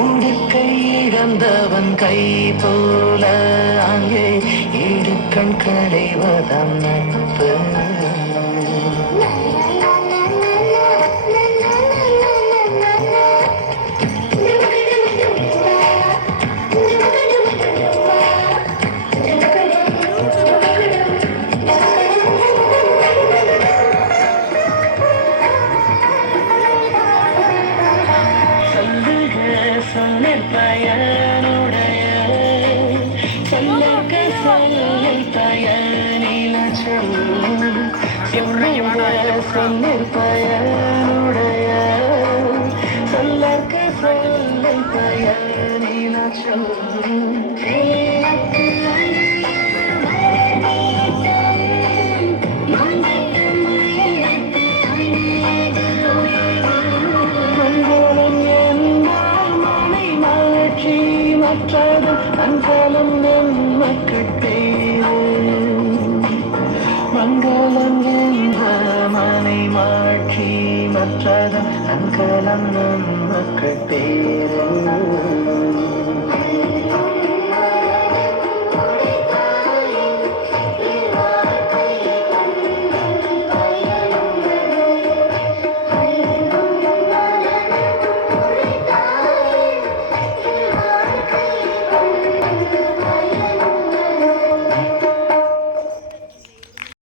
உடுக்கை இழந்தவன் கை போல அங்கே இடுக்கண் களைவதம் நட்பு. பயனுடைய சொல்லக்க சொல்லில் பயனில சொல்லுக சொன்னிற் பயனுடைய சொல்லக்க சொல்லில் பயனில மங்களம் അങ്കലം നമുക്ക് പേര്.